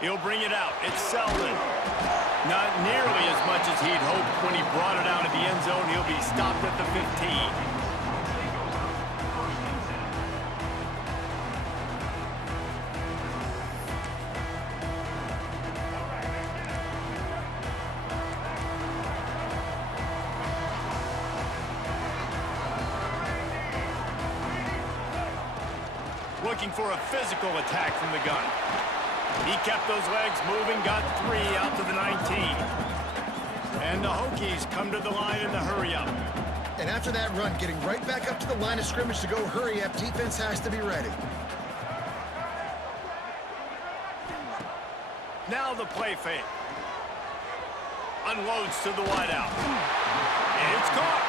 He'll bring it out. It's Selden. Not nearly as much as he'd hoped when he brought it out of the end zone. He'll be stopped at the 15. Looking for a physical attack from the gun. He kept those legs moving, got 3 out to the 19. And the Hokies come to the line in the hurry-up. And after that run, getting right back up to the line of scrimmage to go hurry-up, defense has to be ready. Now the play fake. Unloads to the wideout. And it's caught.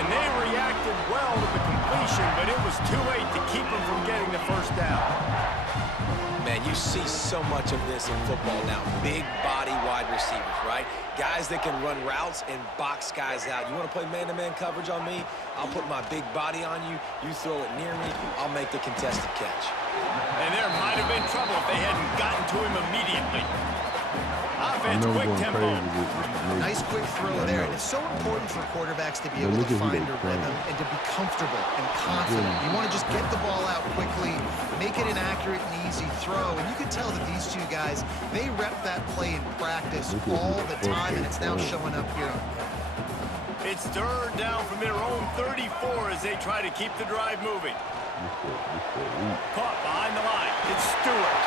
And they reacted well to the completion, but it was too late to keep them from getting the first down. Man, you see so much of this in football now. Big body wide receivers, right? Guys that can run routes and box guys out. You want to play man-to-man coverage on me? I'll put my big body on you. You throw it near me, I'll make the contested catch. And there might have been trouble if they hadn't gotten to him immediately. Offense, quick tempo. Nice quick throw there. And it's so important for quarterbacks to be able to find a rhythm and to be comfortable and confident. You want to just get the ball out quickly, make it an accurate and easy throw. And you can tell that these two guys, they rep that play in practice all the time, and it's now showing up here. It's third down from their own 34 as they try to keep the drive moving. Caught behind the line. It's Stewart.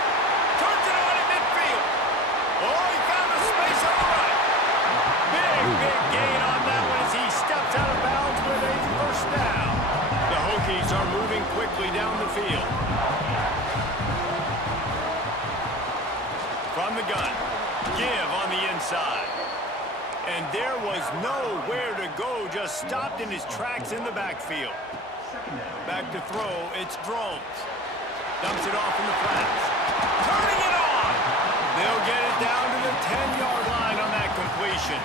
Turns it on in midfield. Oh, he found a space on the right. Big gain on that one as he steps out of bounds with a first down. The Hokies are moving quickly down the field. From the gun, give on the inside. And there was nowhere to go, just stopped in his tracks in the backfield. Back to throw, it's Drones. Dumps it off in the flats. Turning it on! They'll get it down to the 10-yard line on that completion.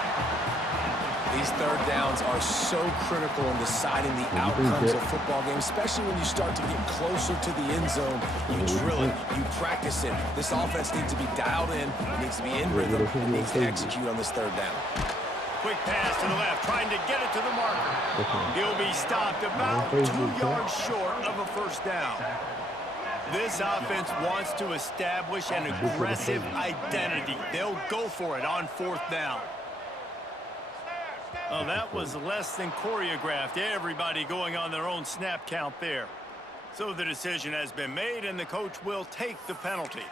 These third downs are so critical in deciding the outcomes of football games, especially when you start to get closer to the end zone. You drill it, you practice it. This offense needs to be dialed in, it needs to be in rhythm, it needs to execute on this third down. Quick pass to the left, trying to get it to the marker. He'll be stopped about 2 yards short of a first down. This offense wants to establish an aggressive identity. They'll go for it on fourth down. Oh, that was less than choreographed. Everybody going on their own snap count there. So the decision has been made, and the coach will take the penalty.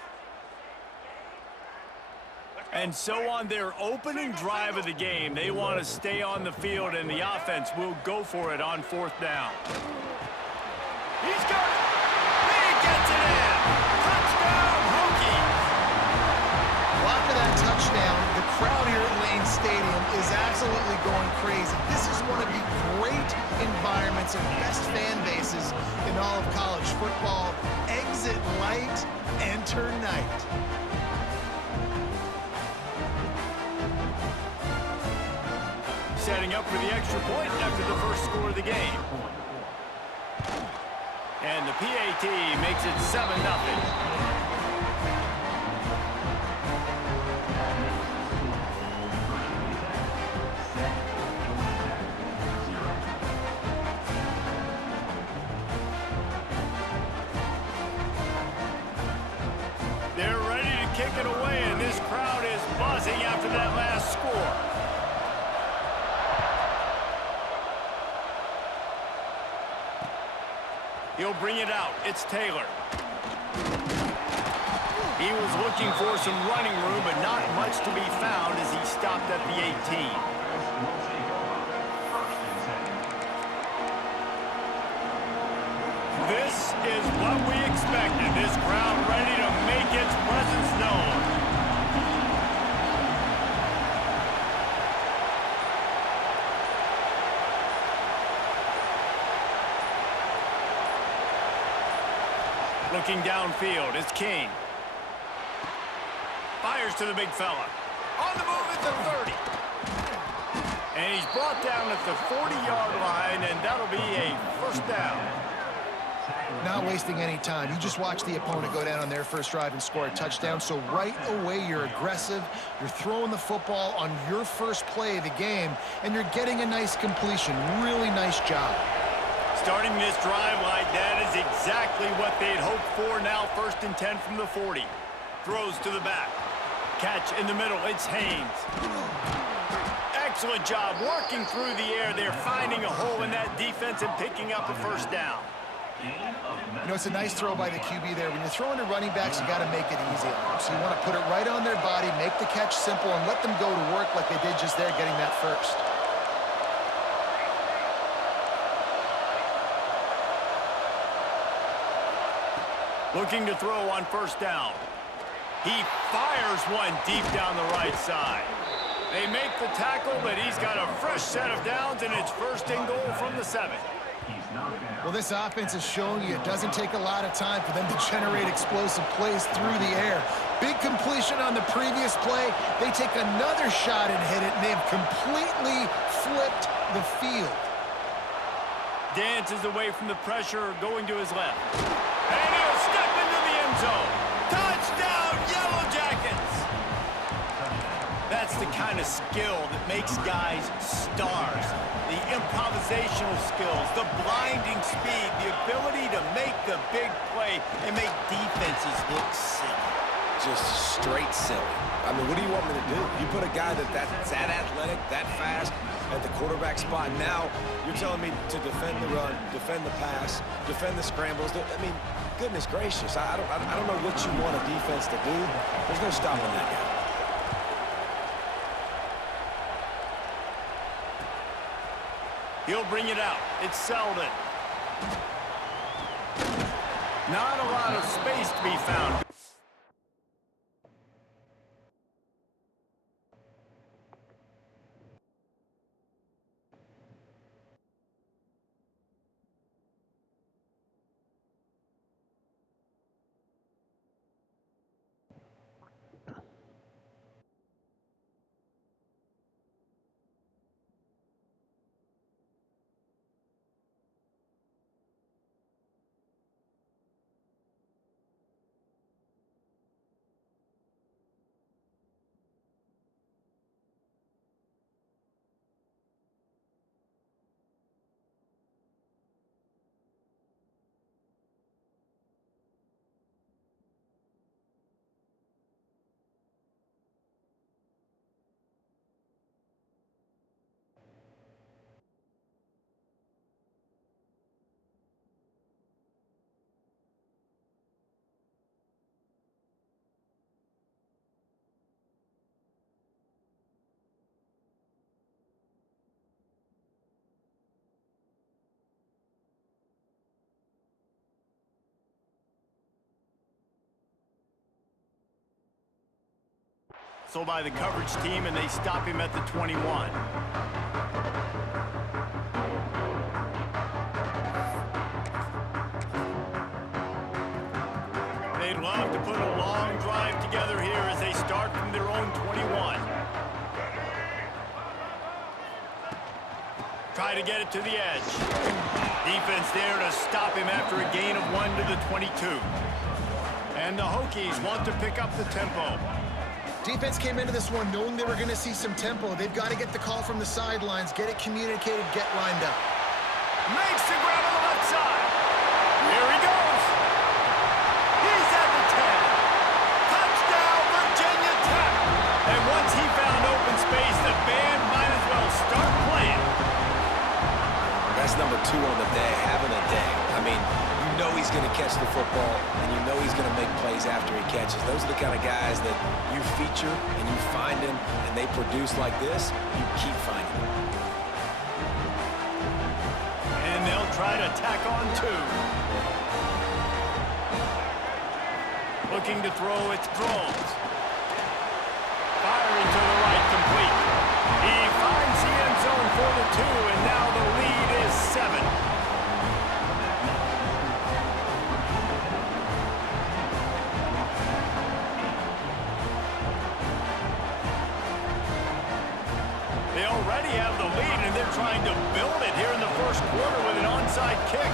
And so on their opening drive of the game, they want to stay on the field, and the offense will go for it on fourth down. He's got it. He gets it in. Touchdown, Hokies. Well, after that touchdown, the crowd here at Lane Stadium is absolutely going crazy. This is one of the great environments and best fan bases in all of college football. Exit light, enter night. Setting up for the extra point after the first score of the game. And the PAT makes it 7-0. They're ready to kick it away, and this crowd is buzzing after that last score. He'll bring it out. It's Taylor. He was looking for some running room, but not much to be found as he stopped at the 18. This is what we expected. This crowd ready to make its presence known. Looking downfield, it's King. Fires to the big fella. On the move at the 30. And he's brought down at the 40-yard line, and that'll be a first down. Not wasting any time. You just watch the opponent go down on their first drive and score a touchdown. So right away, you're aggressive. You're throwing the football on your first play of the game, and you're getting a nice completion. Really nice job. Starting this drive like that is exactly what they'd hoped for. Now 1st and 10 from the 40. Throws to the back. Catch in the middle. It's Haynes. Excellent job working through the air. They're finding a hole in that defense and picking up a first down. You know, it's a nice throw by the QB there. When you're throwing to running backs, you got to make it easy on them. So you want to put it right on their body, make the catch simple, and let them go to work like they did just there, getting that first. Looking to throw on 1st down. He fires one deep down the right side. They make the tackle, but he's got a fresh set of downs, and it's 1st and goal from the 7. Well, this offense is showing you it doesn't take a lot of time for them to generate explosive plays through the air. Big completion on the previous play. They take another shot and hit it, and they've completely flipped the field. Dances away from the pressure, going to his left. And he'll step into the end zone. Touchdown, Yellow Jackets! That's the kind of skill that makes guys stars. The improvisational skills, the blinding speed, the ability to make the big play and make defenses look silly. Just straight silly. I mean, what do you want me to do? You put a guy that's that athletic, that fast, at the quarterback spot. Now you're telling me to defend the run, defend the pass, defend the scrambles. I mean, goodness gracious. I don't know what you want a defense to do. There's no stopping that guy. He'll bring it out. It's Selden. Not a lot of space to be found. So by the coverage team, and they stop him at the 21. They'd love to put a long drive together here as they start from their own 21. Try to get it to the edge. Defense there to stop him after a gain of 1 to the 22. And the Hokies want to pick up the tempo. Defense came into this one knowing they were going to see some tempo. They've got to get the call from the sidelines, get it communicated, get lined up. Makes the grab on the left side. Here he goes. He's at the 10. Touchdown, Virginia Tech. And once he found open space, the band might as well start playing. That's number 2 on the day, having a day. I mean, you know he's going to catch the football, and you know he's going to make plays after he catches. Those are the kind of guys that you feature and you find them, and they produce like this, you keep finding them. And they'll try to tack on 2. Looking to throw, it's Groves. Firing to the right, complete. He finds the end zone for the 2, and now the lead is 7. They already have the lead, and they're trying to build it here in the first quarter with an onside kick.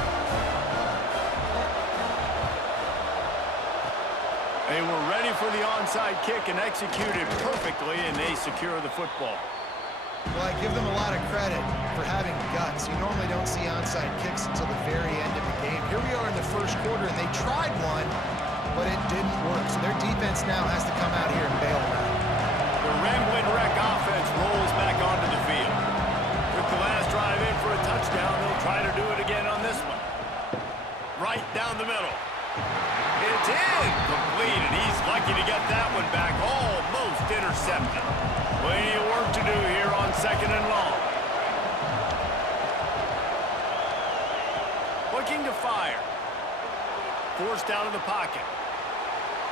They were ready for the onside kick and executed perfectly, and they secure the football. Well, I give them a lot of credit for having guts. You normally don't see onside kicks until the very end of the game. Here we are in the first quarter, and they tried one, but it didn't work. So their defense now has to come out here and bail them out. The Ramblin' Wreck offense rolls back onto the field. Took the last drive in for a touchdown. They'll try to do it again on this one. Right down the middle. It's incomplete, and he's lucky to get that one back. Almost intercepted. Plenty of work to do here on 2nd and long. Looking to fire. Forced out of the pocket.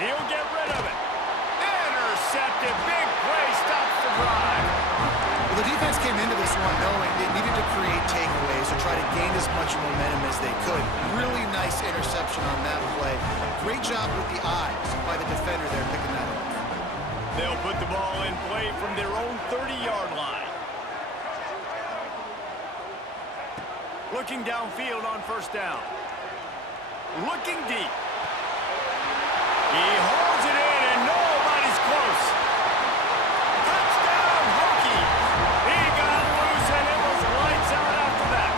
He'll get rid of it. Intercepted. Big play stops the drive. Well, the defense came into this one knowing they needed to create takeaways or try to gain as much momentum as they could. Really nice interception on that play. Great job with the eyes by the defender there picking that up. They'll put the ball in play from their own 30-yard line. Looking downfield on 1st down. Looking deep. He holds it in, and nobody's close. Touchdown, Hokies. He got loose, and it was lights out after that.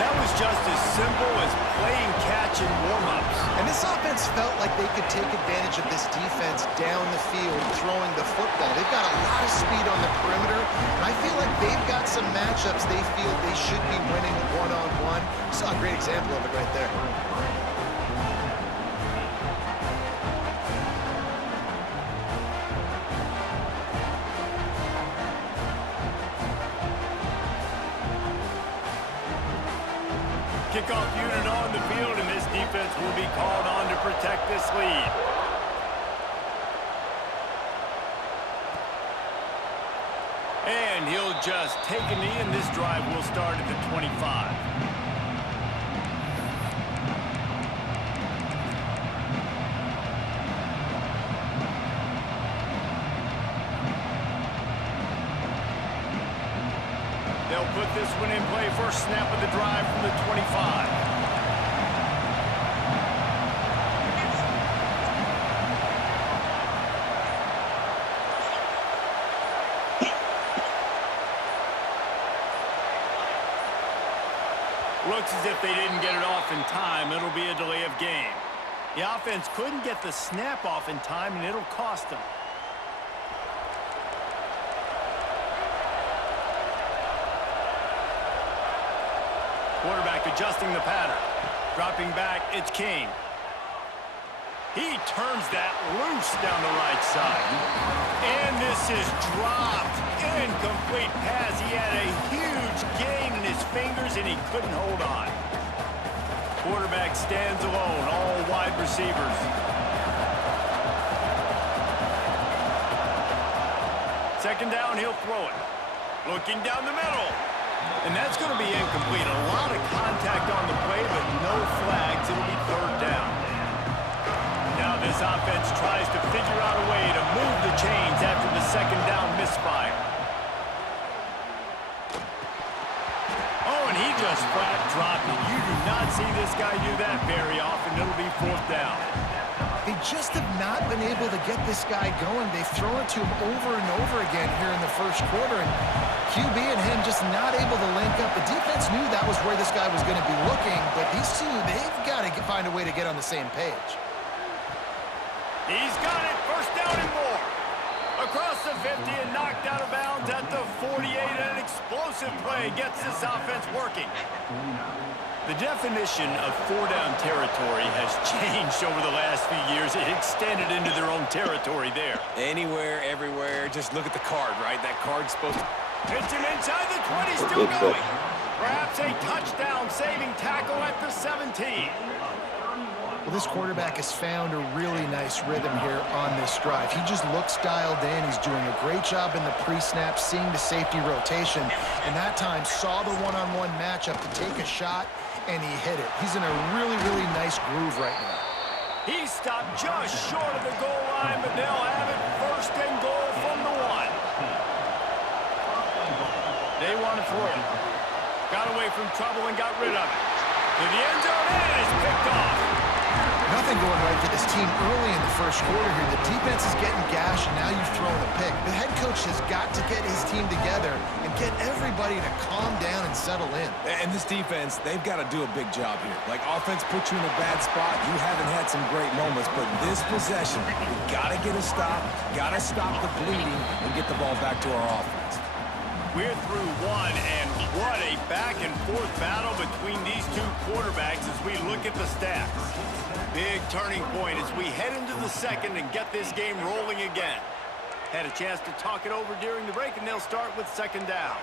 That was just as simple as playing catch in warm-ups. And this offense felt like they could take advantage of this defense down the field throwing the football. They've got a lot of speed on the perimeter, and I feel like they've got some matchups they feel they should be winning one-on-one. Saw a great example of it right there. Kickoff unit on the field, and this defense will be called on to protect this lead. And he'll just take a knee, and this drive will start at the 25. They'll put this one in play. First snap of the drive from the 25. Looks as if they didn't get it off in time. It'll be a delay of game. The offense couldn't get the snap off in time, and it'll cost them. Quarterback adjusting the pattern. Dropping back, it's King. He turns that loose down the right side. And this is dropped. Incomplete pass. He had a huge gain in his fingers, and he couldn't hold on. Quarterback stands alone, all wide receivers. Second down, he'll throw it. Looking down the middle. And that's going to be incomplete. A lot of contact on the play, but no flags. It'll be 3rd down. Now this offense tries to figure out a way to move the chains after the 2nd down misfire. Oh, and he just flat dropped it. You do not see this guy do that very often. It'll be 4th down. They just have not been able to get this guy going. They've thrown it to him over and over again here in the first quarter, and QB and him just not able to link up. The defense knew that was where this guy was going to be looking, but these two, they've got to find a way to get on the same page. He's got it. 1st down and more. Across the 50 and knocked out of bounds at the 48. An explosive play gets this offense working. The definition of 4-down territory has changed over the last few years. It extended into their own territory there. Anywhere, everywhere. Just look at the card, right? That card's supposed to... Hits him inside the 20, still going. Perhaps a touchdown-saving tackle at the 17. Well, this quarterback has found a really nice rhythm here on this drive. He just looks dialed in. He's doing a great job in the pre-snap, seeing the safety rotation, and that time saw the one-on-one matchup to take a shot, and he hit it. He's in a really, really nice groove right now. He stopped just short of the goal line, but they'll have it 1st and goal from the 1. They want to throw it. Got away from trouble and got rid of it. To the end zone, and it's picked off. Nothing something going right for this team early in the first quarter here. The defense is getting gashed, and now you've thrown a pick. The head coach has got to get his team together and get everybody to calm down and settle in. And this defense, they've got to do a big job here. Like, offense put you in a bad spot. You haven't had some great moments, but this possession, we got to get a stop, got to stop the bleeding, and get the ball back to our offense. We're through one, and what a back-and-forth battle between these two quarterbacks as we look at the stats. Big turning point as we head into the second and get this game rolling again. Had a chance to talk it over during the break, and they'll start with second down.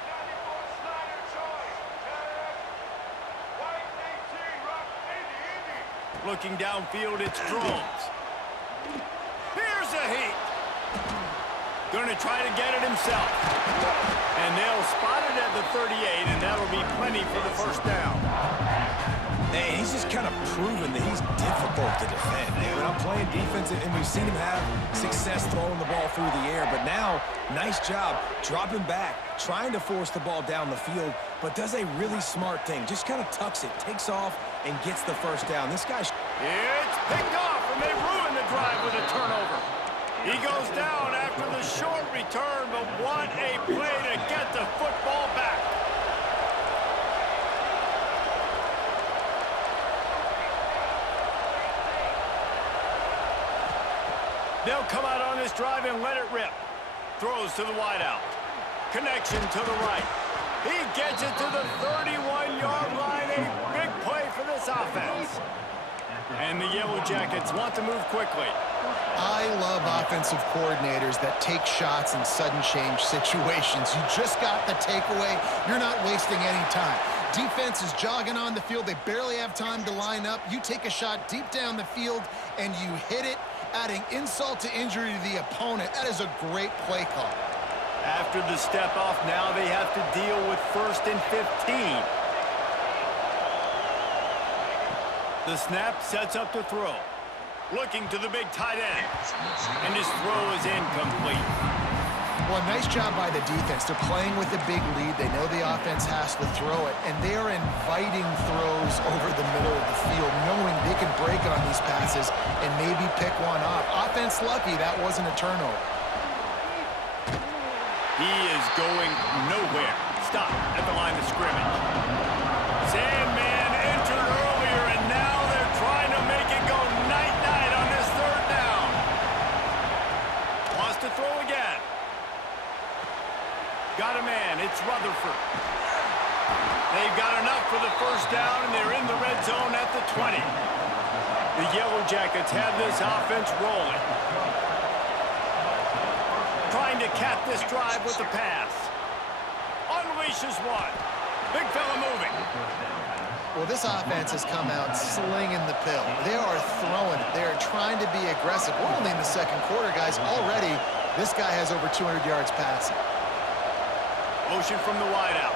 Looking downfield, it's Drones. Here's a heat. Going to try to get it himself. And they'll spot it at the 38, and that'll be plenty for the first down. Hey, he's just kind of proven that he's difficult to defend. When I'm playing defense, and we've seen him have success throwing the ball through the air, but now, nice job dropping back, trying to force the ball down the field, but does a really smart thing. Just kind of tucks it, takes off, and gets the first down. This guy... It's picked off, and they ruin the drive with a turnover. He goes down after the short return, but what a play to get the football back. They'll come out on this drive and let it rip. Throws to the wideout. Connection to the right. He gets it to the 31-yard line. A big play for this offense. And the Yellow Jackets want to move quickly. I love offensive coordinators that take shots in sudden change situations. You just got the takeaway. You're not wasting any time. Defense is jogging on the field. They barely have time to line up. You take a shot deep down the field, and you hit it, adding insult to injury to the opponent. That is a great play call. After the step off, now they have to deal with 1st and 15. The snap sets up to throw. Looking to the big tight end. And his throw is incomplete. Well, nice job by the defense. They're playing with a big lead. They know the offense has to throw it, and they are inviting throws over the middle of the field, knowing they can break on these passes and maybe pick one off. Offense lucky that wasn't a turnover. He is going nowhere. Stop at the line of scrimmage. Sandman entered earlier, and now they're trying to make it go night-night on this third down. Wants to throw again. Got a man. It's Rutherford. They've got enough for the first down, and they're in the red zone at the 20. The Yellow Jackets have this offense rolling. Trying to cap this drive with the pass. Unleashes one. Big fella moving. Well, this offense has come out slinging the pill. They are throwing it. They are trying to be aggressive. We're only in the second quarter, guys. Already, this guy has over 200 yards passing. Motion from the wideout.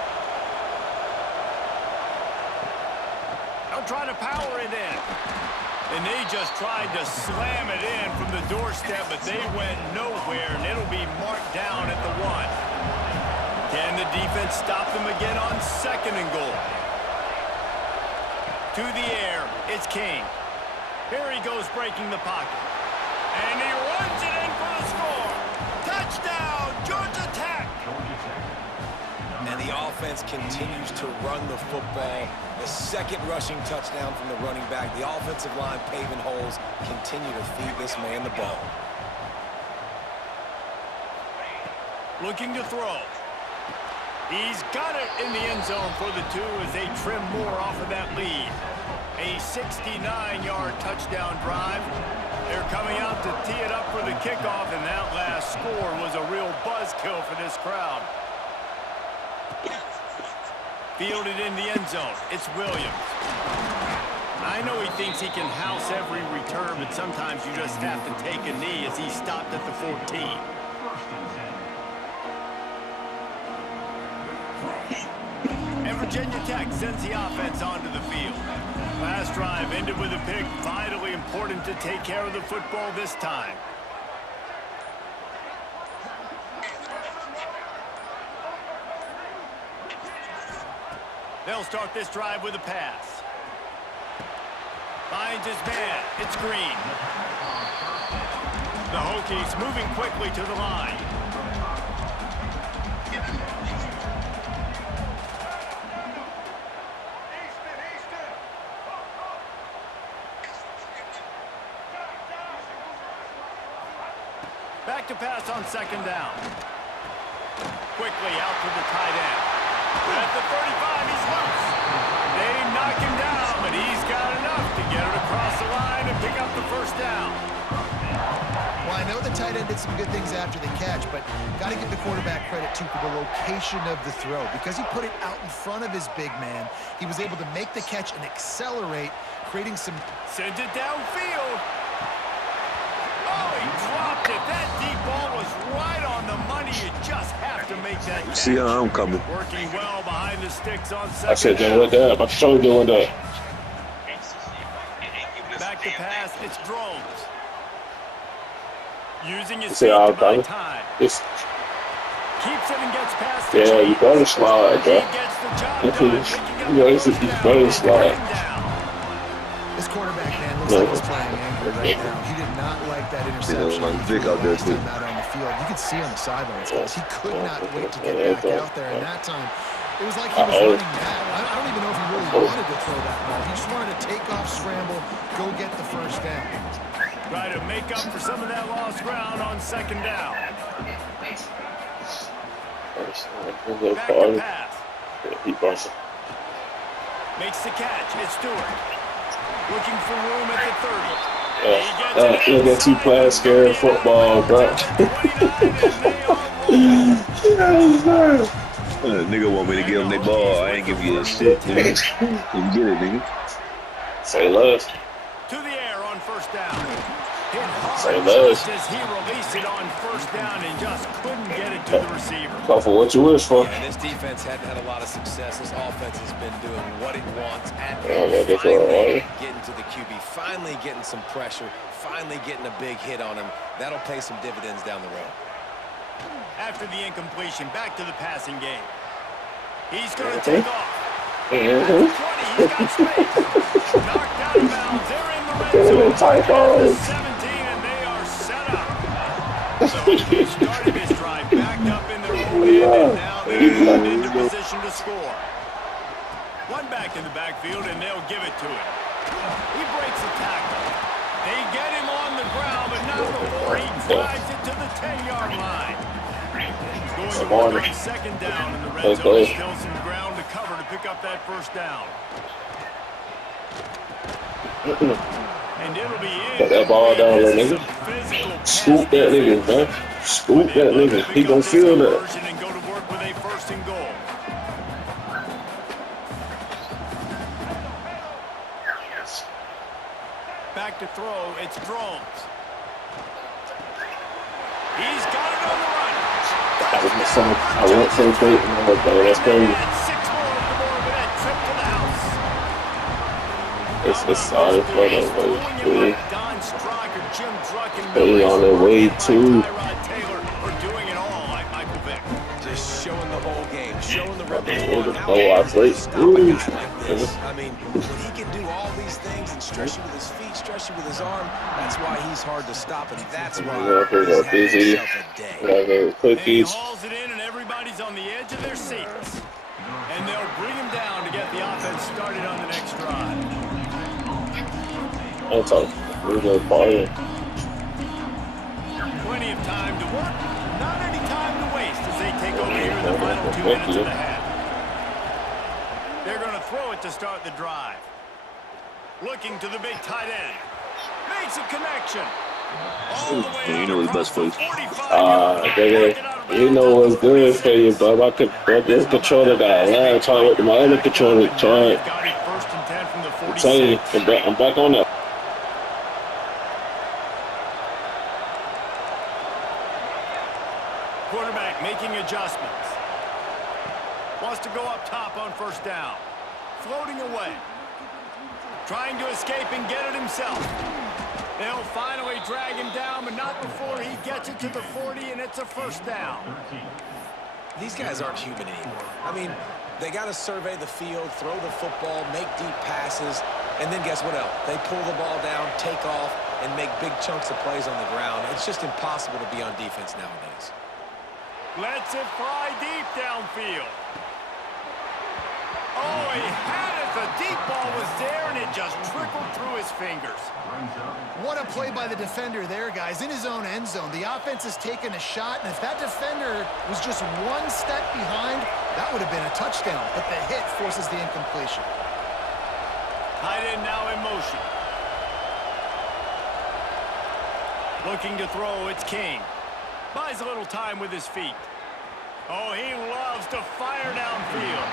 They'll try to power it in. And they just tried to slam it in from the doorstep, but they went nowhere, and it'll be marked down at the 1. Can the defense stop them again on 2nd and goal? To the air, it's King. Here he goes breaking the pocket. And he runs it in for the score. Touchdown, Georgia Tech! And the offense continues to run the football. The second rushing touchdown from the running back. The offensive line paving holes. Continue to feed this man the ball. Looking to throw. He's got it in the end zone for the 2 as they trim more off of that lead. A 69-yard touchdown drive. They're coming out to tee it up for the kickoff, and that last score was a real buzzkill for this crowd. Fielded in the end zone. It's Williams. I know he thinks he can house every return, but sometimes you just have to take a knee as he stopped at the 14. And Virginia Tech sends the offense onto the field. Last drive ended with a pick. Vitally important to take care of the football this time. They'll start this drive with a pass. Finds his man. It's Green. The Hokies moving quickly to the line. Back to pass on second down. Quickly out to the tight end. At the 35, he's loose. They knock him down, but he's got enough to get it across the line and pick up the first down. Well, I know the tight end did some good things after the catch, but got to give the quarterback credit, too, for the location of the throw. Because he put it out in front of his big man, he was able to make the catch and accelerate, creating some... Sends it downfield. Oh, he dropped it. That deep ball was right on the money. You just have to make that catch. See how I'm coming. Working well behind the sticks on second. I said doing that. I'm sure doing that. Back to pass. It's Drones. Using his See feet how to I'm buy coming? time. It's, Keeps it and gets past the yeah, you chains. better slide, He bro. gets the job This done, is, picking up you know, the this is first down. better slide. This quarterback, man, looks like he's playing angry right now. He did not like that interception. like He threw Vic out there, last too. time out on the field. You could see on the sidelines, guys. He could not wait to get back out there. And that time, it was like he was running mad. I don't even know if he really wanted to throw that ball. He just wanted to take off, scramble, go get the first down. Try to make up for some of that lost ground on second down. Back to pass. He busted. Makes the catch. It's Stewart. Looking for room at the 30. Yeah, you got two players scared football, bro. Nigga want me to give him the ball. I ain't give you a shit, nigga. You get it, nigga. Say less. To the air on first down. Hit hard Say less. just as he released it on first down and just couldn't get it to the receiver. Call for what you wish for. Yeah, this defense hadn't had a lot of success. This offense has been doing what it wants and Yeah, they get finally right. getting to the QB, finally getting some pressure, finally getting a big hit on him. That'll pay some dividends down the road. After the incompletion, back to the passing game. He's going to take off. At the 20, he's got space. Knocked out of bounds. They're in the red zone. At the 17, and they are set up. So they started this drive backed up in their own end, and now they're into position to score. One back in the backfield, and they'll give it to him. He breaks the tackle. They get him on the ground, but not before he drives it to the 10-yard line. Going to work on second down in the red zone. Still some ground to cover to pick up that first down. And it'll be in. Put that ball down there, nigga. Scoop that nigga, man. Scoop that nigga. He gonna feel that. And go to work with a first and goal. Back to throw. It's Drones. He's got it on the run. I won't say Peyton, but that's crazy. It's sorry for them, but they on their way too. Just showing the whole game, showing the Oh, I say, I mean, when he can do all these things and stretch you with his feet, stretch you with his arm, that's why he's hard to stop, and that's why he's having himself a day. Cookies. He hauls it in, and everybody's on the edge of their seats. And they'll bring him down to get the offense started on the next drive. That's all. We're gonna party. Plenty of time to work, not any time to waste as they take over here in the final 2 minutes of the half. They're going to throw it to start the drive. Looking to the big tight end. Makes a connection. All the way You know his best place. Nigga, you know what's good for you, bub. I could this controller that last time with my other controller. Try it. I'm telling you, I'm back on that. Quarterback making adjustments. Wants to go up top on first down. Floating away. Trying to escape and get it himself. They'll finally drag him down, but not before he gets it to the 40, and it's a first down. These guys aren't human anymore. I mean, they got to survey the field, throw the football, make deep passes. And then guess what else? They pull the ball down, take off, and make big chunks of plays on the ground. It's just impossible to be on defense nowadays. Lets it fly deep downfield. Oh, he had it. The deep ball was there, and it just trickled through his fingers. What a play by the defender there, guys. In his own end zone, the offense has taken a shot, and if that defender was just one step behind, that would have been a touchdown. But the hit forces the incompletion. Tight end now in motion. Looking to throw, it's King. Buys a little time with his feet. Oh, he loves to fire downfield.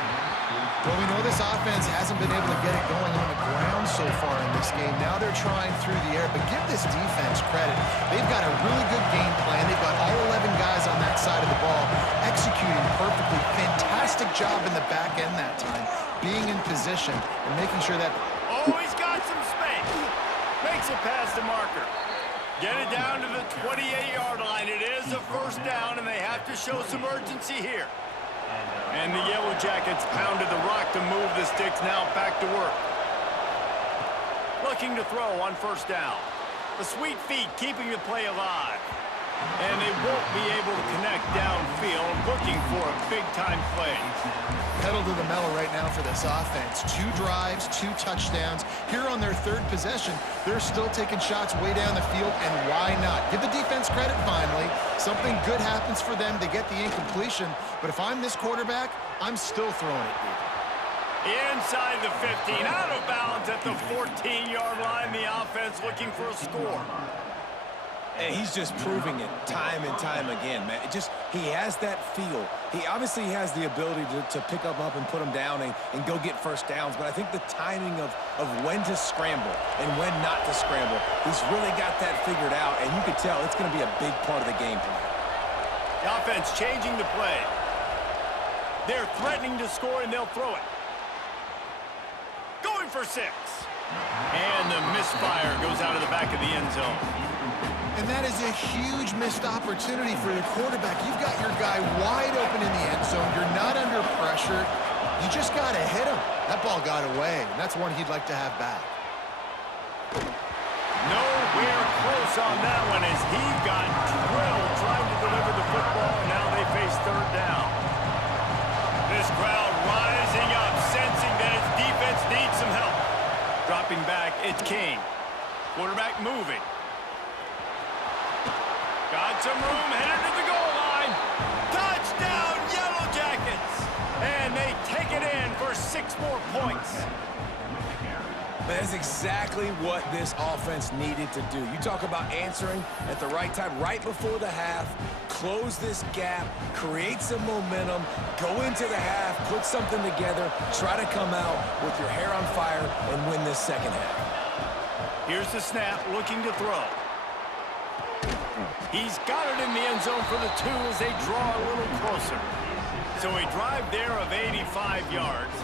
Well, we know this offense hasn't been able to get it going on the ground so far in this game. Now they're trying through the air, but give this defense credit. They've got a really good game plan. They've got all 11 guys on that side of the ball executing perfectly. Fantastic job in the back end that time, being in position and making sure that... Oh, he's got some space. Makes it past the marker. Get it down to the 28-yard line. It is a first down, and they have to show some urgency here. And the Yellow Jackets pounded the rock to move the sticks. Now back to work. Looking to throw on first down. The sweet feet keeping the play alive. And they won't be able to connect downfield, looking for a big-time play. Pedal to the metal right now for this offense. 2 drives, 2 touchdowns. Here on their 3rd possession, they're still taking shots way down the field, and why not? Give the defense credit finally. Something good happens for them. They get the incompletion, but if I'm this quarterback, I'm still throwing it deep. Inside the 15, out of bounds at the 14-yard line. The offense looking for a score. And he's just proving it time and time again, man. He has that feel. He obviously has the ability to pick them up and put them down and go get first downs, but I think the timing of when to scramble and when not to scramble, he's really got that figured out, and you can tell it's going to be a big part of the game plan. The offense changing the play. They're threatening to score, and they'll throw it. Going for 6. And the misfire goes out of the back of the end zone. And that is a huge missed opportunity for the quarterback. You've got your guy wide open in the end zone. You're not under pressure. You just got to hit him. That ball got away, and that's one he'd like to have back. Nowhere close on that one as he got drilled trying to deliver the football, and now they face 3rd down. This crowd rising up, sensing that its defense needs some help. Dropping back, it's King. Quarterback moving. Got some room, headed to the goal line. Touchdown, Yellow Jackets! And they take it in for 6 more points. That is exactly what this offense needed to do. You talk about answering at the right time, right before the half, close this gap, create some momentum, go into the half, put something together, try to come out with your hair on fire and win this second half. Here's the snap, looking to throw. He's got it in the end zone for the 2 as they draw a little closer. So a drive there of 85 yards.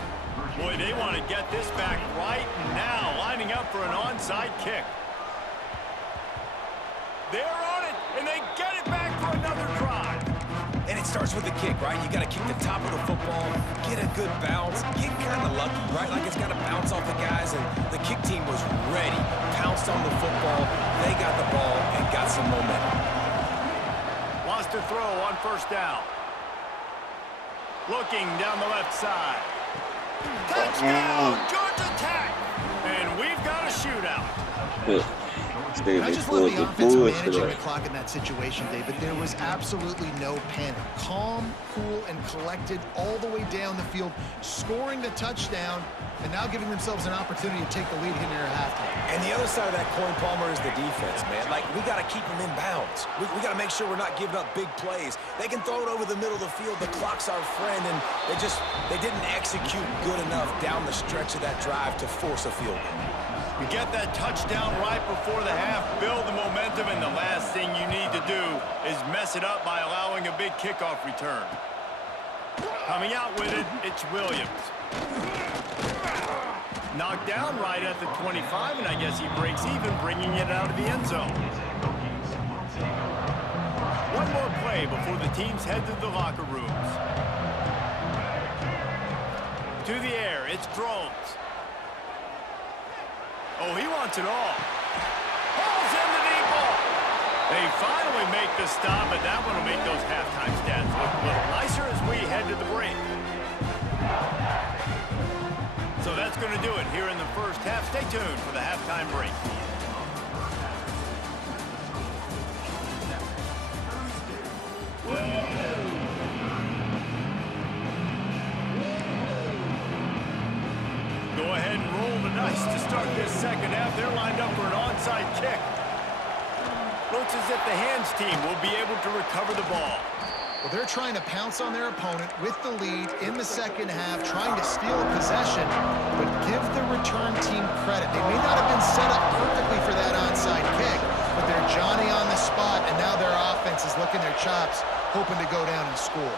Boy, they want to get this back right now, lining up for an onside kick. They're on it, and they get it back for another drive. And it starts with the kick, right? You got to kick the top of the football, get a good bounce, get kind of lucky, right? Like it's got to bounce off the guys, and the kick team was ready, pounced on the football, they got the ball, and got some momentum. Wants to throw on first down. Looking down the left side. Touchdown, Georgia Tech! And we've got a shootout. I just love the offense managing the clock in that situation, David. There was absolutely no panic. Calm, cool, and collected all the way down the field, scoring the touchdown, and now giving themselves an opportunity to take the lead here near halftime. And the other side of that coin, Palmer, is the defense, man. Like, we got to keep them in bounds. We got to make sure we're not giving up big plays. They can throw it over the middle of the field. The clock's our friend, and they didn't execute good enough down the stretch of that drive to force a field goal. You get that touchdown right before the half, build the momentum, and the last thing you need to do is mess it up by allowing a big kickoff return. Coming out with it, it's Williams. Knocked down right at the 25, and I guess he breaks even, bringing it out of the end zone. One more play before the teams head to the locker rooms. To the air, it's Drones. wants it all. Pulls in the deep ball. They finally make the stop, but that one will make those halftime stats look a little nicer as we head to the break. So that's going to do it here in the first half. Stay tuned for the halftime break. Go ahead and roll the dice to start this second half. They're lined up for an onside kick. Looks as if the hands team will be able to recover the ball. Well, they're trying to pounce on their opponent with the lead in the second half, trying to steal a possession, but give the return team credit. They may not have been set up perfectly for that onside kick, but they're Johnny on the spot, and now their offense is licking their chops, hoping to go down and score.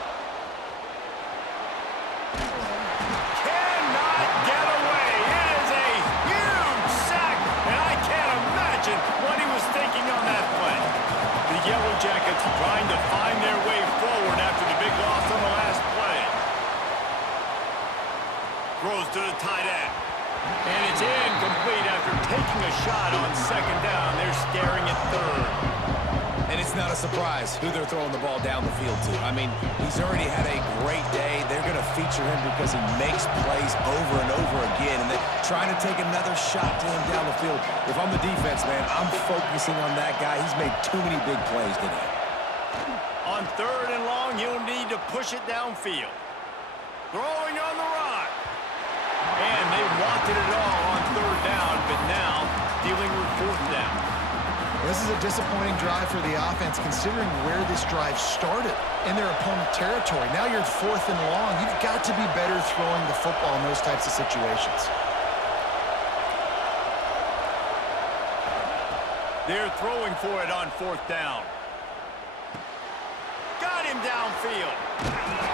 Cannot get away. It is a huge sack, and I can't imagine what he was thinking on that play. The Yellow Jackets trying to find their way forward after the big loss on the last play. Throws to the tight end. And it's incomplete after taking a shot on second down. They're staring at third. And it's not a surprise who they're throwing the ball down the field to. I mean, he's already had a great day. They're going to feature him because he makes plays over and over again. And they're trying to take another shot to him down the field. If I'm the defense, man, I'm focusing on that guy. He's made too many big plays today. On third and long, he'll need to push it downfield. Throwing on the run. And they wanted it all on third down, but now dealing with fourth down. This is a disappointing drive for the offense, considering where this drive started in their opponent territory. Now you're fourth and long. You've got to be better throwing the football in those types of situations. They're throwing for it on fourth down. Got him downfield.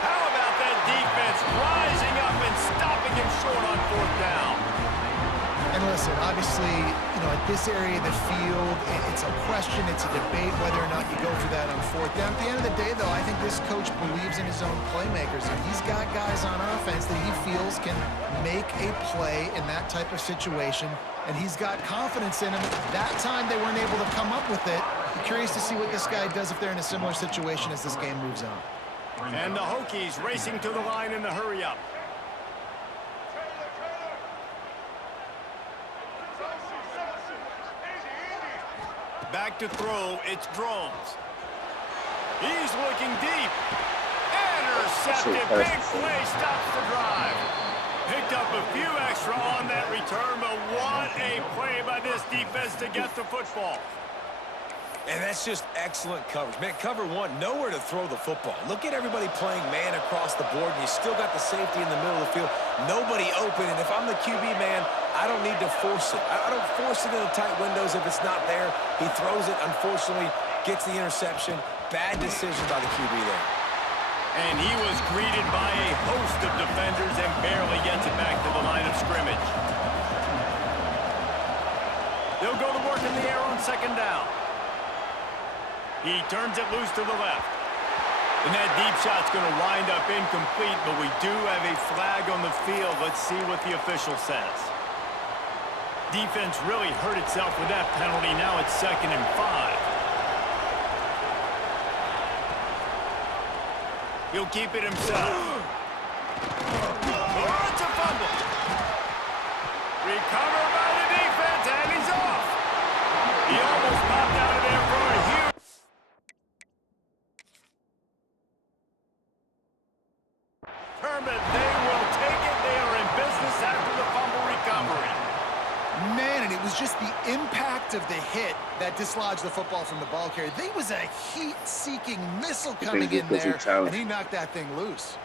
How about that defense rising up and stopping him short on fourth down? And listen, obviously, at this area of the field, it's a question, it's a debate whether or not you go for that on fourth down. At the end of the day, though, I think this coach believes in his own playmakers, and he's got guys on offense that he feels can make a play in that type of situation, and he's got confidence in them. That time, they weren't able to come up with it. I'm curious to see what this guy does if they're in a similar situation as this game moves on. And the Hokies racing to the line in the hurry-up. Back to throw, it's Drones. He's looking deep. Intercepted, big play, stops the drive. Picked up a few extra on that return, but what a play by this defense to get the football. And that's just excellent coverage. Man, cover one, nowhere to throw the football. Look at everybody playing man across the board, and you still got the safety in the middle of the field. Nobody open, and if I'm the QB, man, I don't need to force it. I don't force it in the tight windows if it's not there. He throws it, unfortunately, gets the interception. Bad decision by the QB there. And he was greeted by a host of defenders and barely gets it back to the line of scrimmage. They'll go to work in the air on second down. He turns it loose to the left. And that deep shot's going to wind up incomplete, but we do have a flag on the field. Let's see what the official says. Defense really hurt itself with that penalty. Now it's 2nd and 5. He'll keep it himself. Oh, it's a fumble. Recovered by the defense, and he's off. He almost popped out of there for a huge... But they will take it. They are in business after the fumble recovery. Man, and it was just the impact of the hit that dislodged the football from the ball carrier. There was a heat-seeking missile coming in there, and he knocked that thing loose.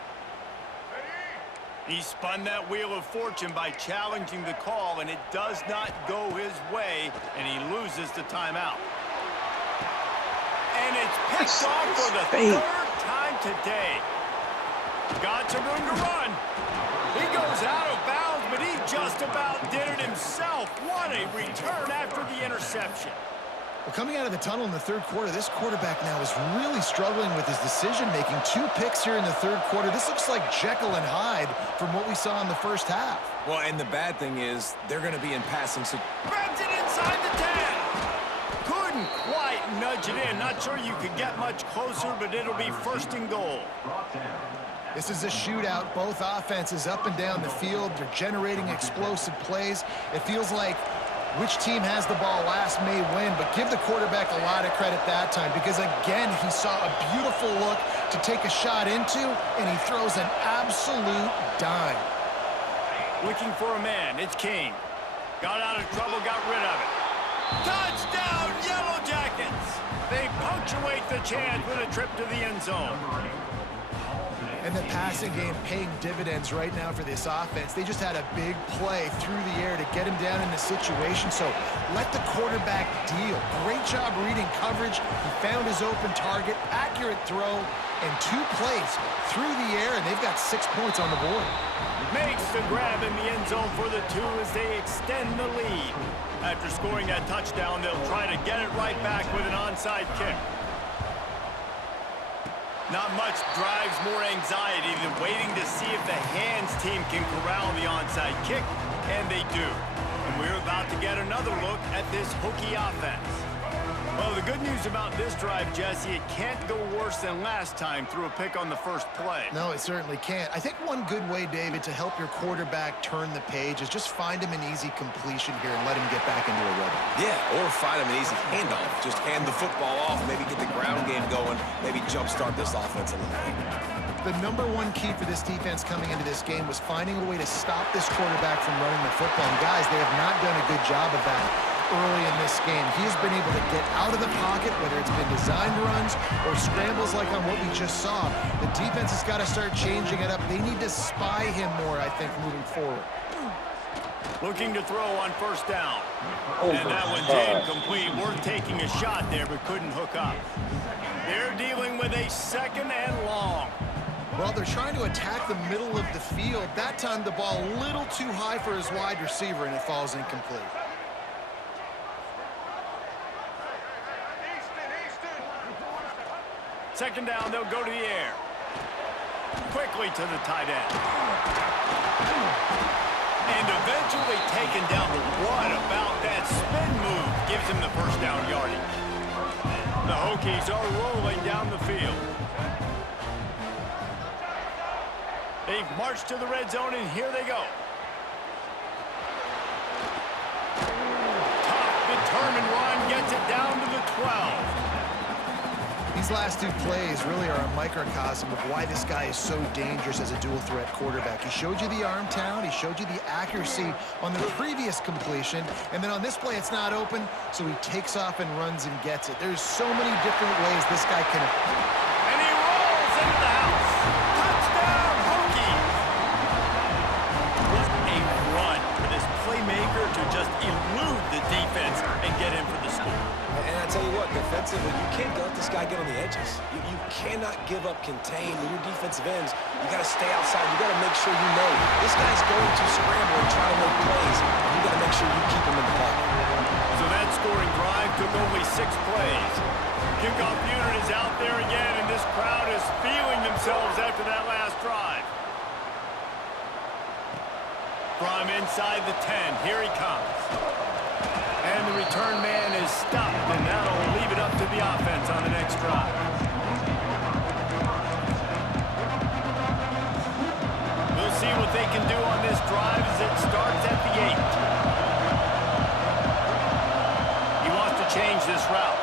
He spun that wheel of fortune by challenging the call, and it does not go his way, and he loses the timeout. And it's picked off for the third time today. Got some room to run. He goes out of bounds, but he just about did it himself. What a return after the interception. Well, coming out of the tunnel in the third quarter, this quarterback now is really struggling with his decision-making. 2 picks here in the third quarter. This looks like Jekyll and Hyde from what we saw in the first half. Well, and the bad thing is they're going to be in passing. Grabs it inside the 10. Couldn't quite nudge it in. Not sure you could get much closer, but it'll be first and goal. This is a shootout. Both offenses up and down the field. They're generating explosive plays. It feels like which team has the ball last may win, but give the quarterback a lot of credit that time because, again, he saw a beautiful look to take a shot into, and he throws an absolute dime. Looking for a man. It's King. Got out of trouble, got rid of it. Touchdown, Yellow Jackets! They punctuate the chance with a trip to the end zone. And the passing game paying dividends right now for this offense. They just had a big play through the air to get him down in the situation. So let the quarterback deal. Great job reading coverage. He found his open target, accurate throw, and 2 plays through the air, and they've got 6 points on the board. Makes the grab in the end zone for the 2 as they extend the lead. After scoring that touchdown, they'll try to get it right back with an onside kick. Not much drives more anxiety than waiting to see if the hands team can corral the onside kick, and they do. And we're about to get another look at this Hokie offense. Well, the good news about this drive, Jesse, it can't go worse than last time through a pick on the first play. No, it certainly can't. I think one good way, David, to help your quarterback turn the page is just find him an easy completion here and let him get back into a rhythm. Yeah, or find him an easy handoff. Just hand the football off, maybe get the ground game going, maybe jumpstart this offense a little bit. The number 1 key for this defense coming into this game was finding a way to stop this quarterback from running the football. And guys, they have not done a good job of that early in this game. He has been able to get out of the pocket, whether it's been designed runs or scrambles like on what we just saw. The defense has got to start changing it up. They need to spy him more, I think, moving forward. Looking to throw on first down. And that one's incomplete. Worth taking a shot there, but couldn't hook up. They're dealing with a 2nd and long. Well, they're trying to attack the middle of the field. That time the ball a little too high for his wide receiver, and it falls incomplete. Second down, they'll go to the air. Quickly to the tight end. And eventually taken down. What about that spin move? Gives him the first down yardage. The Hokies are rolling down the field. They've marched to the red zone, and here they go. Tough, determined run, gets it down to the 12. These last 2 plays really are a microcosm of why this guy is so dangerous as a dual-threat quarterback. He showed you the arm talent, he showed you the accuracy on the previous completion, and then on this play it's not open, so he takes off and runs and gets it. There's so many different ways this guy can... And he rolls into the house. Touchdown, Hokies! What a run for this playmaker to just elude the defense and get in for the score. And I tell you what, defensively, you can't let this guy get on the edges. You cannot give up contain. With your defensive ends, you got to stay outside. You got to make sure you know this guy's going to scramble and try to make plays. And you got to make sure you keep him in the pocket. So that scoring drive took only 6 plays. Kickoff unit is out there again, and this crowd is feeling themselves after that last drive. From inside the 10, here he comes. And the return man is stopped, and that'll leave it up to the offense on the next drive. We'll see what they can do on this drive as it starts at the 8. He wants to change this route.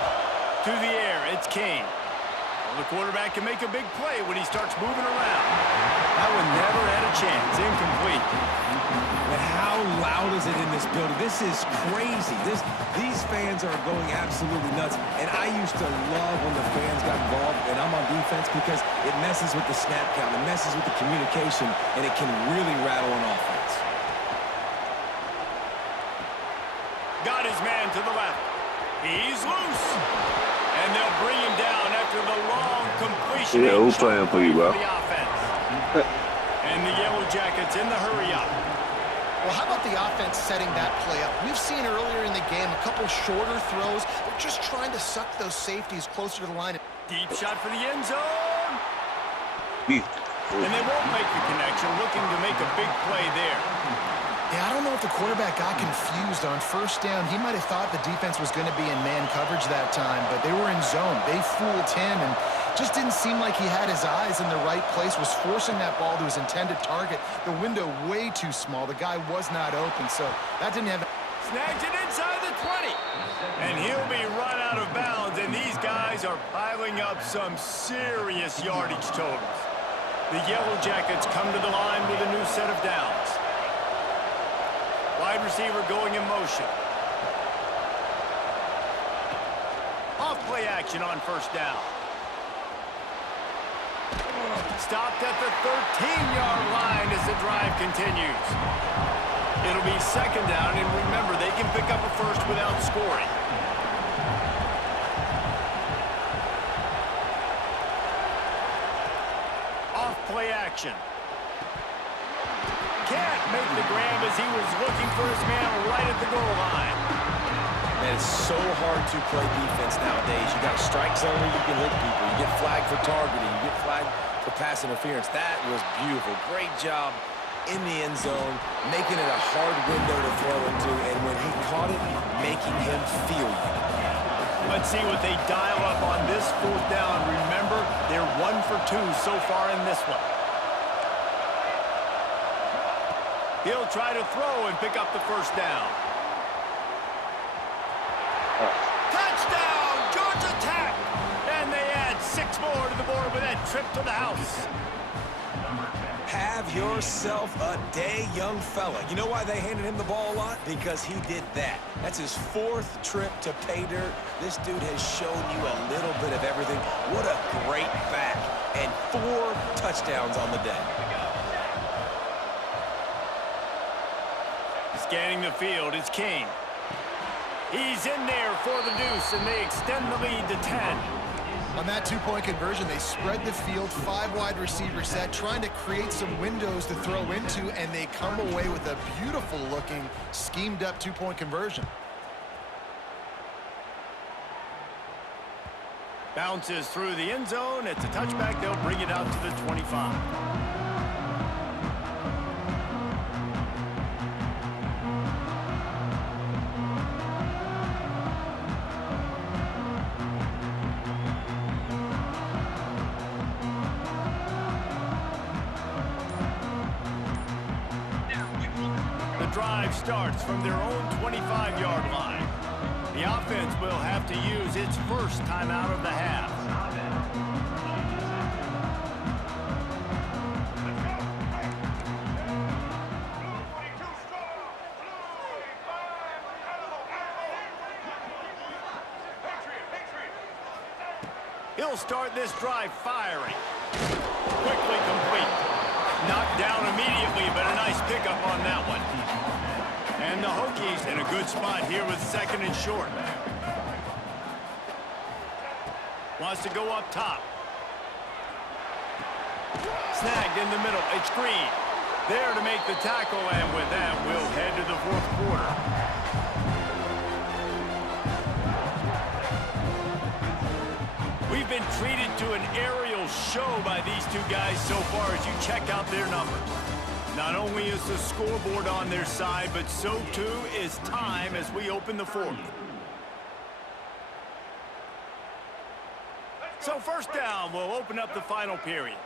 To the air, it's King. Well, the quarterback can make a big play when he starts moving around. That one never had a chance. Incomplete. But how loud is it in this building? This is crazy. These fans are going absolutely nuts. And I used to love when the fans got involved, and I'm on defense because it messes with the snap count, it messes with the communication, and it can really rattle an offense. Got his man to the left. He's loose. And they'll bring him down after the long completion. Yeah, who's playing for you, bro? And the Yellow Jackets in the hurry up. Well, how about the offense setting that play up? We've seen earlier in the game a couple shorter throws. They're just trying to suck those safeties closer to the line. Deep shot for the end zone. Yeah. And they won't make the connection, looking to make a big play there. Yeah, I don't know if the quarterback got confused on first down. He might have thought the defense was going to be in man coverage that time, but they were in zone. They fooled him and just didn't seem like he had his eyes in the right place, was forcing that ball to his intended target. The window way too small. The guy was not open, so that didn't have... Snags it inside the 20. And he'll be run out of bounds, and these guys are piling up some serious yardage totals. The Yellow Jackets come to the line with a new set of downs. Wide receiver going in motion. Off play action on first down. Stopped at the 13-yard line as the drive continues. It'll be second down, and remember, they can pick up a first without scoring. Off play action. Can't make the grab as he was looking for his man right at the goal line. And it's so hard to play defense nowadays. You got a strike zone where you can hit people. You get flagged for targeting. You get flagged for pass interference. That was beautiful. Great job in the end zone, making it a hard window to throw into, and when he caught it, making him feel you. Let's see what they dial up on this fourth down. Remember, they're 1 for 2 so far in this one. He'll try to throw and pick up the first down. Touchdown, Georgia Tech! And they add 6 more to the board with that trip to the house. Have yourself a day, young fella. You know why they handed him the ball a lot? Because he did that. That's his 4th trip to pay dirt. This dude has shown you a little bit of everything. What a great back. And 4 touchdowns on the day. Scanning the field, it's King. He's in there for the deuce, and they extend the lead to 10. On that two-point conversion, they spread the field, 5 wide receiver set, trying to create some windows to throw into, and they come away with a beautiful-looking, schemed-up two-point conversion. Bounces through the end zone. It's a touchback. They'll bring it out to the 25. Drive starts from their own 25-yard line. The offense will have to use its first timeout of the half. He'll start this drive firing. Quickly complete. Knocked down immediately, but a nice pickup on that one. And the Hokies in a good spot here with 2nd and short. Wants to go up top. Snagged in the middle. It's Green. There to make the tackle, and with that, we'll head to the 4th quarter. We've been treated to an aerial show by these two guys so far as you check out their numbers. Not only is the scoreboard on their side, but so too is time as we open the 4th. So first down will open up the final period.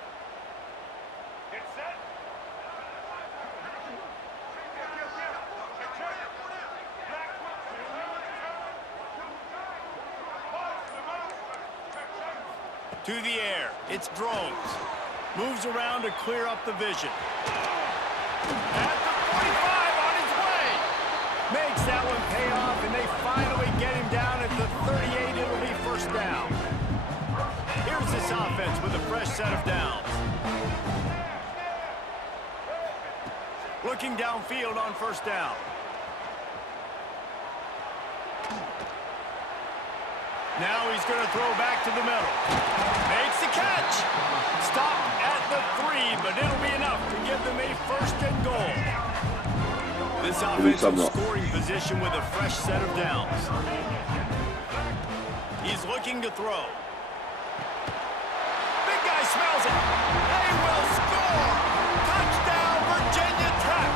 To the air, it's Drones. Moves around to clear up the vision. At the 45 on his way. Makes that one pay off, and they finally get him down at the 38. It'll be first down. Here's this offense with a fresh set of downs. Looking downfield on first down. Now he's going to throw back to the middle. Makes the catch. Stopped at the 3, but it'll be enough to give them a 1st and goal. This offensive scoring position with a fresh set of downs. He's looking to throw. Big guy smells it. They will score. Touchdown, Virginia Tech.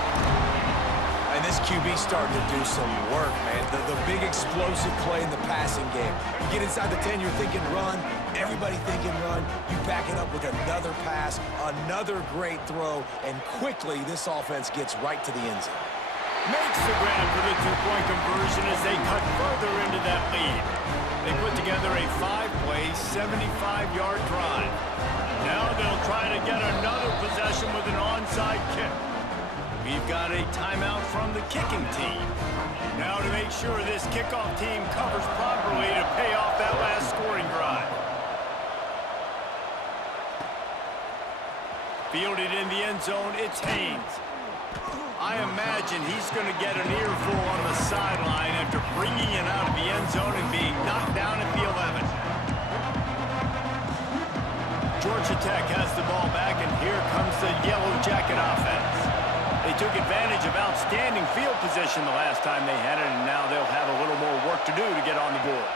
QB starting to do some work, man. The big explosive play in the passing game. You get inside the 10, you're thinking run. Everybody thinking run. You back it up with another pass, another great throw, and quickly this offense gets right to the end zone. Makes the grab for the two-point conversion as they cut further into that lead. They put together a 5-play, 75-yard drive. Now they'll try to get another possession with an onside kick. We've got a timeout from the kicking team. Now to make sure this kickoff team covers properly to pay off that last scoring drive. Fielded in the end zone, it's Haynes. I imagine he's going to get an earful on the sideline after bringing it out of the end zone and being knocked down at the 11. Georgia Tech has the ball back, and here comes the Yellow Jacket offense. They took advantage of outstanding field position the last time they had it, and now they'll have a little more work to do to get on the board.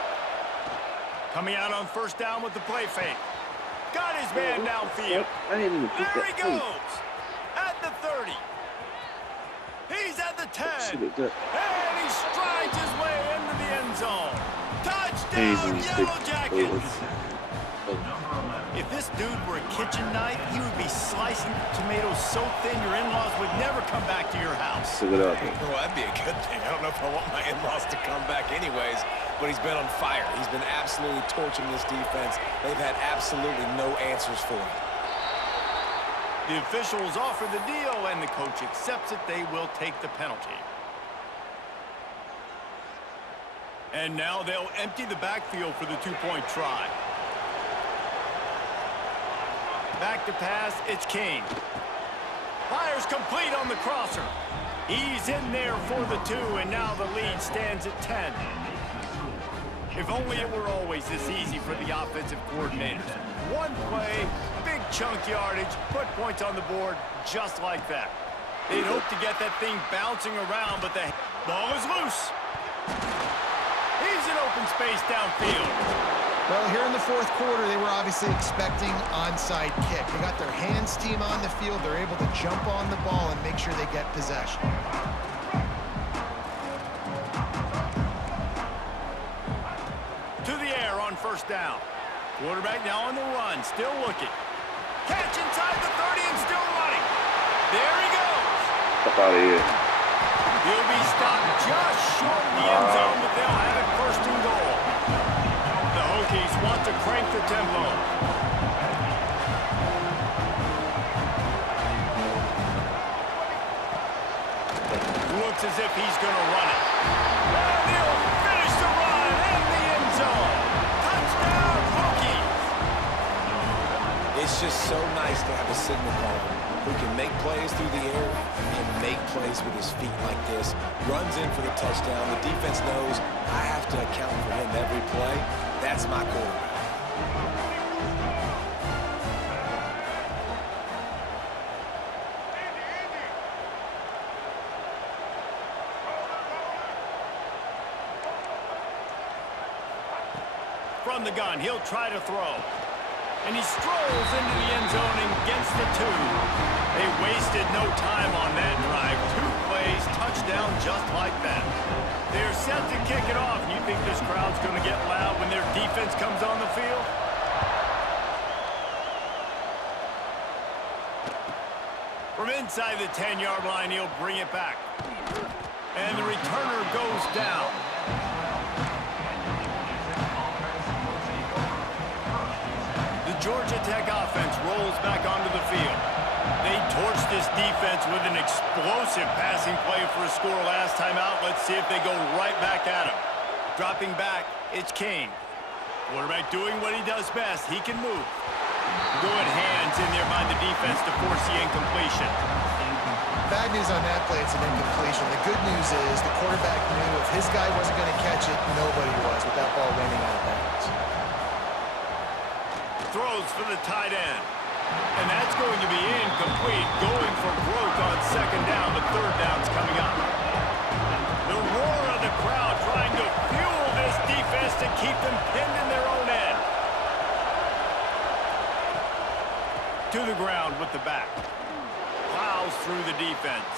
Coming out on first down with the play fake. Got his man downfield. There he goes. At the 30. He's at the 10. And he strides his way into the end zone. Touchdown, Yellow Jackets. If this dude were a kitchen knife, he would be slicing tomatoes so thin your in-laws would never come back to your house. Well, that'd be a good thing. I don't know if I want my in-laws to come back anyways, but he's been on fire. He's been absolutely torching this defense. They've had absolutely no answers for him. The officials offer the deal, and the coach accepts it. They will take the penalty. And now they'll empty the backfield for the two-point try. Back to pass, it's King. Fires complete on the crosser. He's in there for the 2, and now the lead stands at 10. If only it were always this easy for the offensive coordinators. One play, big chunk yardage, put points on the board just like that. They'd hope to get that thing bouncing around, but the ball is loose. He's in open space downfield. Well, here in the fourth quarter, they were obviously expecting onside kick. They got their hands team on the field. They're able to jump on the ball and make sure they get possession. To the air on first down. Quarterback now on the run, still looking. Catch inside the 30 and still running. There he goes. Fuck out of here. He'll be stopped just short of the end zone, but they'll have it first and goal. The Hokies want to crank the tempo. Looks as if he's going to run it. And he'll finish the run in the end zone. Touchdown, Hokies. It's just so nice to have a signal caller who can make plays through the air and make plays with his feet like this. Runs in for the touchdown. The defense knows I have to account for him every play. That's my quarterback. From the gun, he'll try to throw. And he strolls into the end zone and gets the 2. They wasted no time on that drive. 2 plays, touchdown just like that. They're set to kick it off. You think this crowd's going to get loud when their defense comes on the field? From inside the 10-yard line, he'll bring it back. And the returner goes down. Georgia Tech offense rolls back onto the field. They torched this defense with an explosive passing play for a score last time out. Let's see if they go right back at him. Dropping back, it's Kane. Quarterback doing what he does best. He can move. Good hands in there by the defense to force the incompletion. Bad news on that play, it's an incompletion. The good news is the quarterback knew if his guy wasn't going to catch it, nobody was with that ball landing out of bounds. Throws for the tight end. And that's going to be incomplete. Going for broke on second down. The third down's coming up. The roar of the crowd trying to fuel this defense to keep them pinned in their own end. To the ground with the back. Plows through the defense.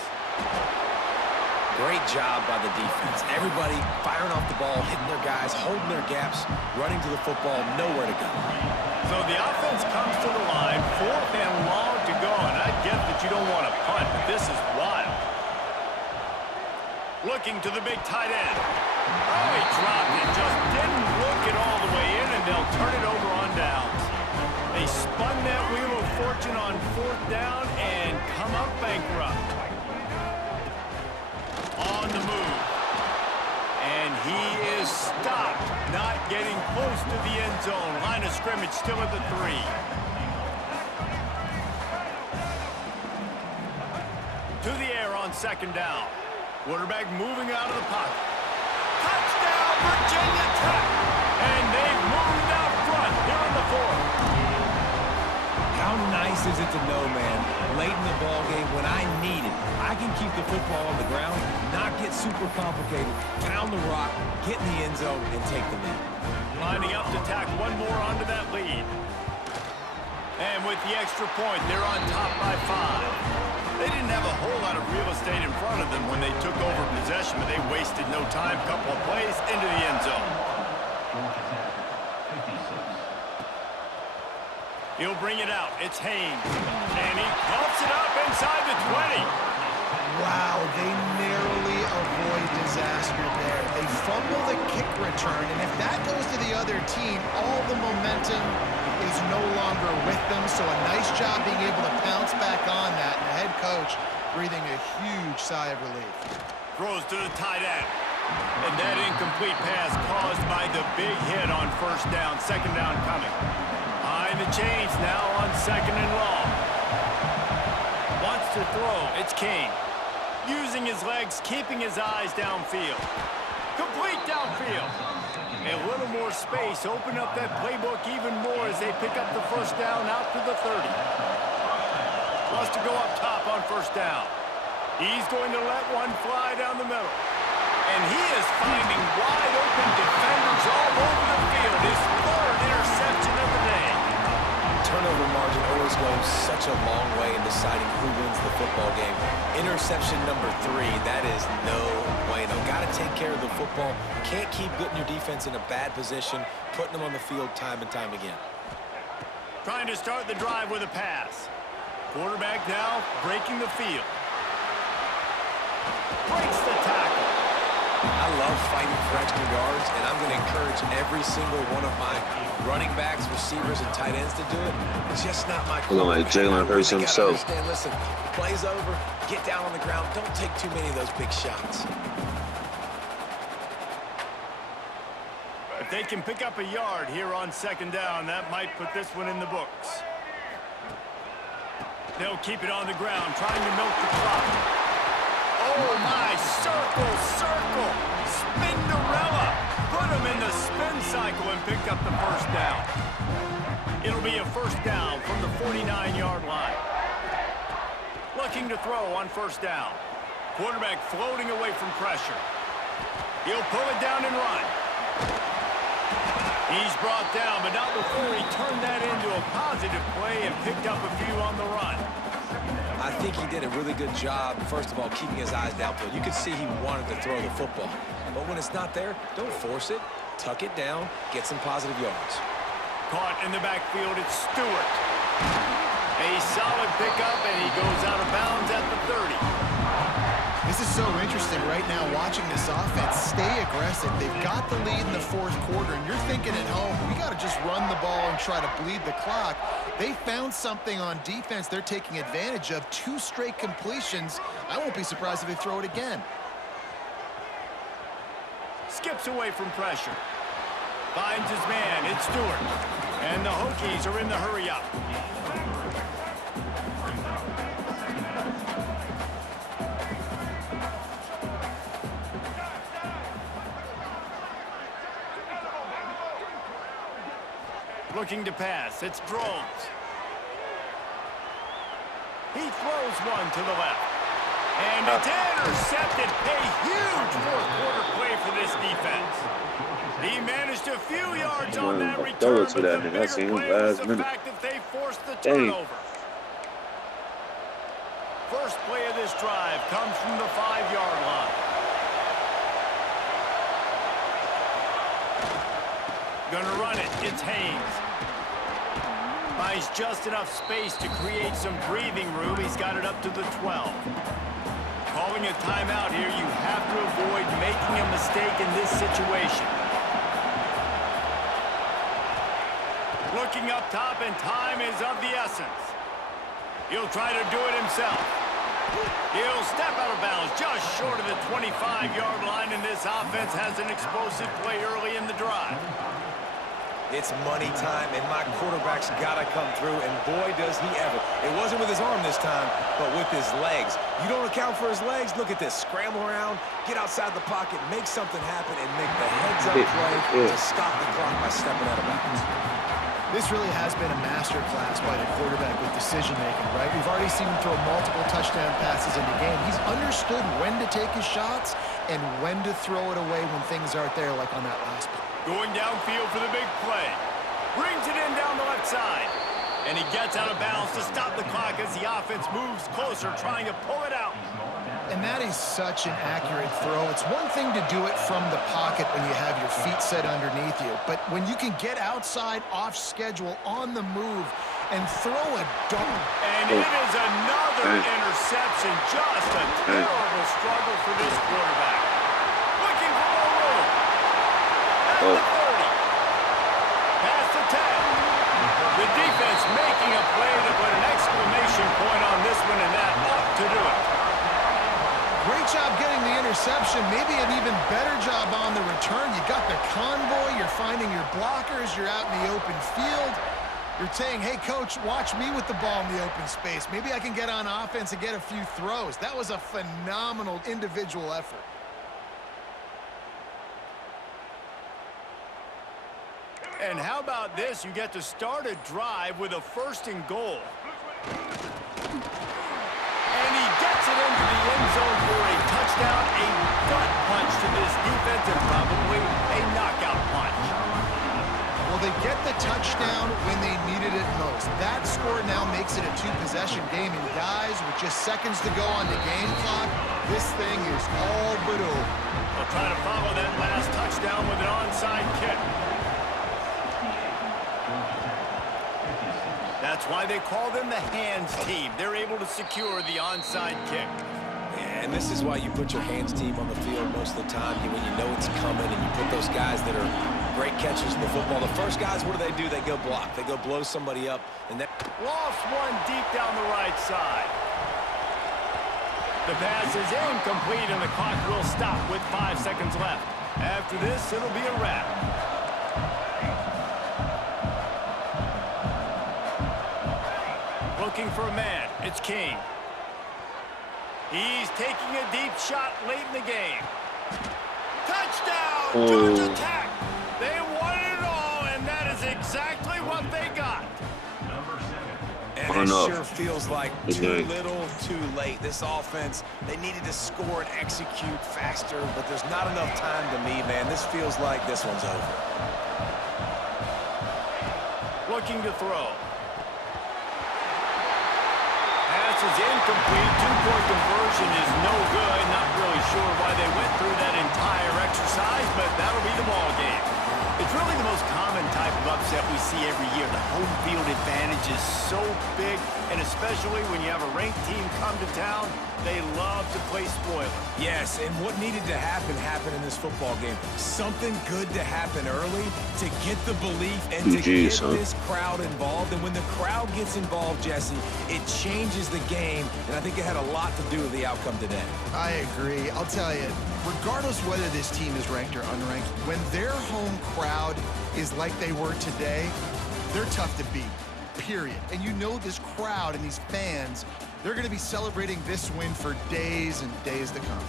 Great job by the defense. Everybody firing off the ball, hitting their guys, holding their gaps, running to the football, nowhere to go. So the offense comes to the line, 4th and long to go, and I get that you don't want to punt, but this is wild. Looking to the big tight end. Oh, he dropped it. Just didn't look it all the way in, and they'll turn it over on downs. They spun that wheel of fortune on 4th down and come up bankrupt. On the move. And he is stopped, not getting close to the end zone. Line of scrimmage still at the 3. To the air on 2nd down. Quarterback moving out of the pocket. Touchdown, Virginia Tech! And they've moved out front here in the 4th. How nice is it to know, man, late in the ball game when I need it, I can keep the football on the ground, not get super complicated, pound the rock, get in the end zone, and take the lead. Lining up to tack one more onto that lead. And with the extra point, they're on top by 5. They didn't have a whole lot of real estate in front of them when they took over possession, but they wasted no time. Couple of plays into the end zone. He'll bring it out. It's Haynes. And he pumps it up inside the 20. Wow, they narrowly avoid disaster there. They fumble the kick return, and if that goes to the other team, all the momentum is no longer with them. So a nice job being able to pounce back on that, and the head coach breathing a huge sigh of relief. Throws to the tight end. And that incomplete pass caused by the big hit on 1st down. 2nd down coming. Behind the chains now on 2nd and long. Wants to throw. It's King. Using his legs, keeping his eyes downfield. Complete downfield. A little more space. Open up that playbook even more as they pick up the 1st down out to the 30. Wants to go up top on 1st down. He's going to let one fly down the middle. And he is finding wide open defenders all over the field. His 3rd interception of the day. Turnover margin always goes such a long way in deciding who wins the football game. Interception number 3, that is no bueno. Got to take care of the football. Can't keep putting your defense in a bad position, putting them on the field time and time again. Trying to start the drive with a pass. Quarterback now breaking the field. Breaks the tackle. I love fighting for extra yards, and I'm going to encourage every single one of my running backs, receivers, and tight ends to do it. It's just not my Look like Jalen Hurts himself. Listen, play's over. Get down on the ground. Don't take too many of those big shots. If they can pick up a yard here on 2nd down, that might put this one in the books. They'll keep it on the ground, trying to milk the clock. Oh, my, circle, circle, Spinderella. Put him in the spin cycle and picked up the 1st down. It'll be a 1st down from the 49-yard line. Looking to throw on 1st down. Quarterback floating away from pressure. He'll pull it down and run. He's brought down, but not before he turned that into a positive play and picked up a few on the run. I think he did a really good job, first of all, keeping his eyes downfield. You could see he wanted to throw the football. But when it's not there, don't force it. Tuck it down, get some positive yards. Caught in the backfield, it's Stewart. A solid pickup, and he goes out of bounds at the 30. This is so interesting right now watching this offense stay aggressive. They've got the lead in the 4th quarter, and you're thinking at home, we got to just run the ball and try to bleed the clock. They found something on defense they're taking advantage of. 2 straight completions. I won't be surprised if they throw it again. Skips away from pressure. Finds his man. It's Stewart. And the Hokies are in the hurry-up. Looking to pass. It's Drones. He throws one to the left. And it's intercepted. A huge 4th quarter play for this defense. He managed a few yards on that return, but the bigger play was the fact that they forced the turnover. First play of this drive comes from the 5-yard line. Gonna run it. It's Haynes. Buys just enough space to create some breathing room. He's got it up to the 12. Calling a timeout here. You have to avoid making a mistake in this situation. Looking up top, and time is of the essence. He'll try to do it himself. He'll step out of bounds just short of the 25-yard line, and this offense has an explosive play early in the drive. It's money time, and my quarterback's got to come through, and boy, does he ever. It wasn't with his arm this time, but with his legs. You don't account for his legs? Look at this. Scramble around, get outside the pocket, make something happen, and make the heads-up play to stop the clock by stepping out of bounds. This really has been a masterclass by the quarterback with decision-making, right? We've already seen him throw multiple touchdown passes in the game. He's understood when to take his shots and when to throw it away when things aren't there, like on that last play. Going downfield for the big play. Brings it in down the left side. And he gets out of bounds to stop the clock as the offense moves closer, trying to pull it out. And that is such an accurate throw. It's one thing to do it from the pocket when you have your feet set underneath you, but when you can get outside, off schedule, on the move, and throw a dart. And it is another interception. Just a terrible struggle for this quarterback. Looking for more room. At the 30. Past the 10. The defense making a play to put an exclamation point on this one, and that ought to do it. Great job getting the interception, maybe an even better job on the return. You got the convoy, you're finding your blockers, you're out in the open field. You're saying, hey, coach, watch me with the ball in the open space. Maybe I can get on offense and get a few throws. That was a phenomenal individual effort. And how about this? You get to start a drive with a 1st and goal. And he gets it into the end zone for a touchdown, a gut punch to this defense, and probably a knockout punch. Well, they get the touchdown when they needed it most. That score now makes it a 2-possession game, and guys, with just seconds to go on the game clock, this thing is all but over. They'll try to follow that last touchdown with an onside kick. That's why they call them the hands team. They're able to secure the onside kick. And this is why you put your hands team on the field most of the time when you know it's coming, and you put those guys that are great catchers in the football. The first guys, what do? They go block. They go blow somebody up. And that Lost one deep down the right side. The pass is incomplete, and the clock will stop with 5 seconds left. After this, it'll be a wrap. Looking for a man. It's King. He's taking a deep shot late in the game. Touchdown! Georgia Tech! They wanted it all, and that is exactly what they got. And it sure feels like too little, too late. This offense, they needed to score and execute faster, but there's not enough time to me, man. This feels like this one's over. Looking to throw. Pass is incomplete. 2-point conversion is no good. Not really sure why they went through that entire exercise, but that'll be the ball game. It's really the most common type of upset we see every year. The home field advantage is so big, and especially when you have a ranked team come to town, they love to play spoiler. Yes, and what needed to happen happened in this football game. Something good to happen early to get the belief and to get this crowd involved. And when the crowd gets involved, Jesse, it changes the game, and I think it had a lot to do with the outcome today. I agree. I'll tell you, regardless whether this team is ranked or unranked, when their home crowd is like they were today, they're tough to beat, period. And you know this crowd and these fans, they're going to be celebrating this win for days and days to come.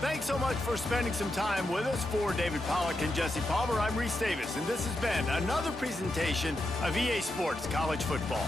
Thanks so much for spending some time with us. For David Pollack and Jesse Palmer, I'm Reese Davis, and this has been another presentation of EA Sports College Football.